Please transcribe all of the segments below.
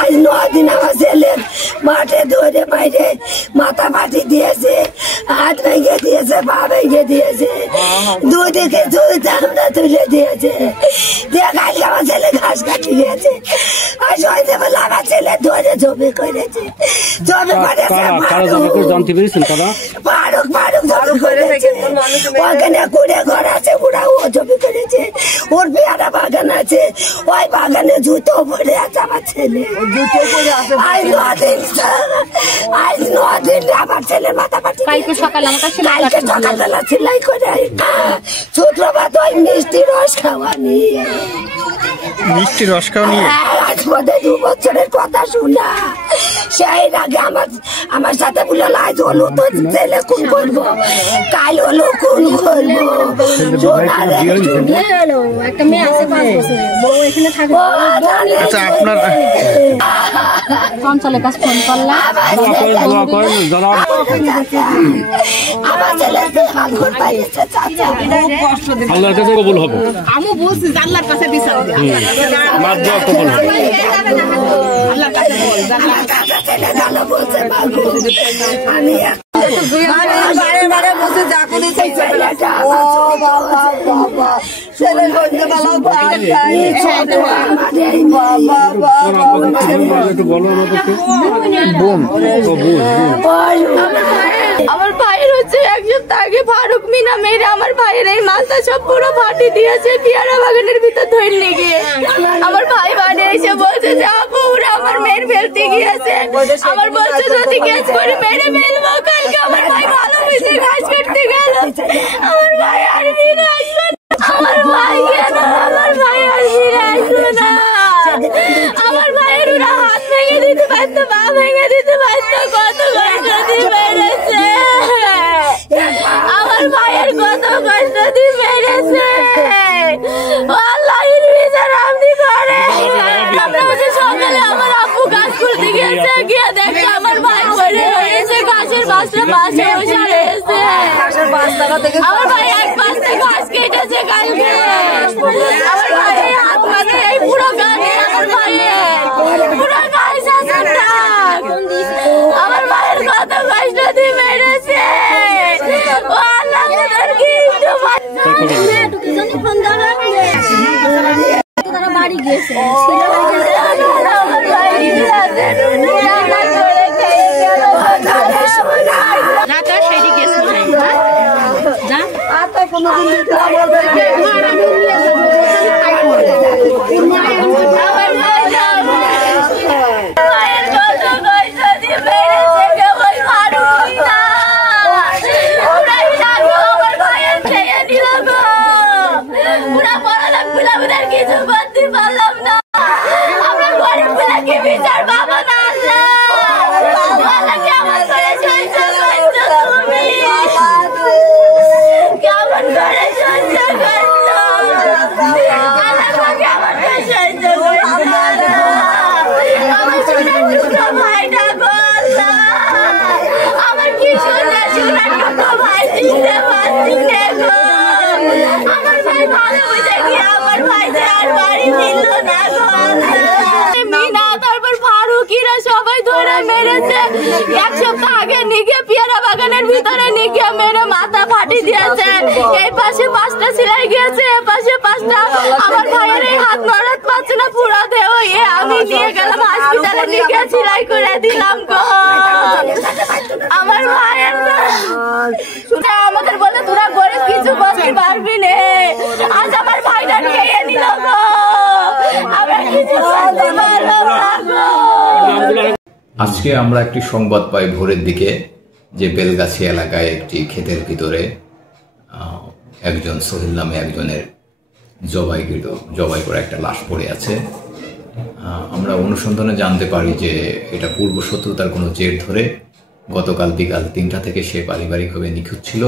আজ 9 দিন আমার ছেলে মাঠে ধরে বাইরে মাথা ফাটি দিয়েছে, হাত ভেঙে দিয়েছে, পা ভেঙে দিয়েছে, দুদিকে দুই চামড়া তুলে দিয়েছে। কালকে আমার ছেলে ঘাস কাটি গিয়েছে, আর সইতে বলে আমার ছেলে ধরে জমি করেছে। জমি করেছে ফারুক, ফারুক জমি করেছে। ওখানে কুড়ে ঘর আছে, ওরা ও জমি করেছে। ওর পেয়ারা বাগান আছে, ওই বাগানে জুতো পরে আছে আমার ছেলে। আজ 9 দিন আমার ছেলে মাথা ফাটি। কালকে সকালবেলা সেলাই করে শুক্রবার ওই মিষ্টি রস খাওয়া নিয়ে আজ বোধহয় 2 বছরের কথা শুনা। সেই আগে আমার সাথে বললো আজ হলো তো ছেলে কোন করবো, কাল হলো কোন করবো। অঞ্চলের কাছে ফোন করলাম, আমি বলছি আল্লাহর কাছে বিচার আমি আমার ভাইয়ের হচ্ছে 1 সপ্তাহ আগে ফারুক মিনা মেরে আমার ভাইয়ের এই মাথা সব পুরো ফাটি দিয়েছে পেয়ারা বাগানের ভিতর ধরে নিয়ে গিয়ে। আমার ভাই বাড়ি এসে বলছে যে আপু ওরা আমার মেয়ের ফেলতে গিয়েছে, আমার বলছে যদি কেস করে মেরে ফেলবো। কালকে আমার ভাই ভালো হয়েছে, ঘাস কাটতে গেল, আমার ভাই আর ফিরে আসবে না। আমার ভাই কেন, আমার ভাই আর ফিরে আসবে না। আমার ভাইয়ের ওরা হাত ভেঙে দিতে পারতো, পা ভেঙে দিতে পারতো, কত কষ্ট দিয়ে মেরেছে আমার ভাইয়ের, কত কষ্ট দিয়ে মেরেছে। আল্লাহর বিচার আপনি করে। আমরা হচ্ছে সকালে আমার আব্বু কাজ করতে গিয়েছে, গিয়ে দেখে আমার ভাই পড়ে রয়েছে ঘাসের বাসটা পাশে বসে রয়েছে। আমার ভাই 1 বস্তা ঘাস কেটেছে কালকে। আমার ভাইয়ের হাত মানে এই পুরো গানে আমার ভাইয়ের পুরো ঘাস আছে না। আমার ভাইয়ের কত কষ্ট দিয়ে মেরেছে। ও আল্লাহ তোদের কি বাড়ি গিয়েছে কিছু করতে পারলাম না। আমরা গরিব গুলাকে বিচার পাবো না। আল্লাহ কেমন করে সহ্য করছো তুমি, কেমন করে সহ্য করছো আল্লাহ, কেমন করে সহ্য করছো। আমার সোনার টুকরো ভাইটা গো আল্লাহ, আমার কি সোনার টুকরো ভাই চিনতে পারছি না গো। আমার ভাই ভালো বুঝে গিয়ে আমার ভাই আর বাড়ি ফিরল না গো মিনা, তারপর ফারুকিরা সবাই ধরে মেরেছে। 1 সপ্তাহ আগে নিয়ে পেয়ারা বাগানের ভিতরে নিয়ে মেরে মাথা ফাটি দিয়েছে। এই পাশে 5টা সেলাই গিয়েছে, এ পাশে 5টা। আমার ভাইয়ের এই হাত নড়াতে পারছে না, পুরো দেহ আমি নিয়ে গেলাম হসপিটালে, নিয়ে সেলাই করে দিলাম গো। আমার ভাইয়ের আমাদের বলে তোরা গরিব কিছু করতে পারবি না, আজ আমার ভাইটা খেয়ে নিল গো, আমরা কিছু করতে পারলাম না গো। আজকে আমরা একটি সংবাদ পাই ভোরের দিকে যে বেলগাছি এলাকায় একটি ক্ষেতের ভিতরে একজন সোহেল নামে একজনের জবাই করে একটা লাশ পড়ে আছে। আমরা অনুসন্ধানে জানতে পারি যে এটা পূর্ব শত্রুতার কোনো জের ধরে গতকাল বিকাল 3টা থেকে সে পারিবারিকভাবে নিখোঁজ ছিল।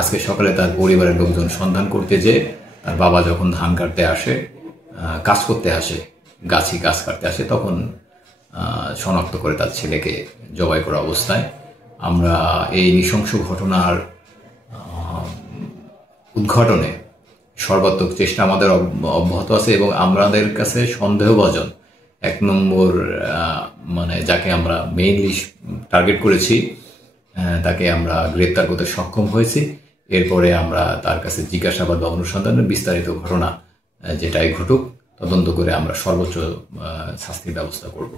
আজকে সকালে তার পরিবারের লোকজন সন্ধান করতে যেয়ে তার বাবা যখন ধান কাটতে আসে, কাজ করতে আসে, গাছ কাটতে আসে, তখন শনাক্ত করে তার ছেলেকে জবাই করা অবস্থায়। আমরা এই নৃশংস ঘটনার উদ্ঘাটনে সর্বাত্মক চেষ্টা আমাদের অব্যাহত আছে এবং আমাদের কাছে সন্দেহভাজন 1 নম্বর মানে যাকে আমরা মেইনলি টার্গেট করেছি তাকে আমরা গ্রেপ্তার করতে সক্ষম হয়েছি। এরপরে আমরা তার কাছে জিজ্ঞাসাবাদ বা অনুসন্ধানের বিস্তারিত ঘটনা যেটাই ঘটুক তদন্ত করে আমরা সর্বোচ্চ শাস্তির ব্যবস্থা করব।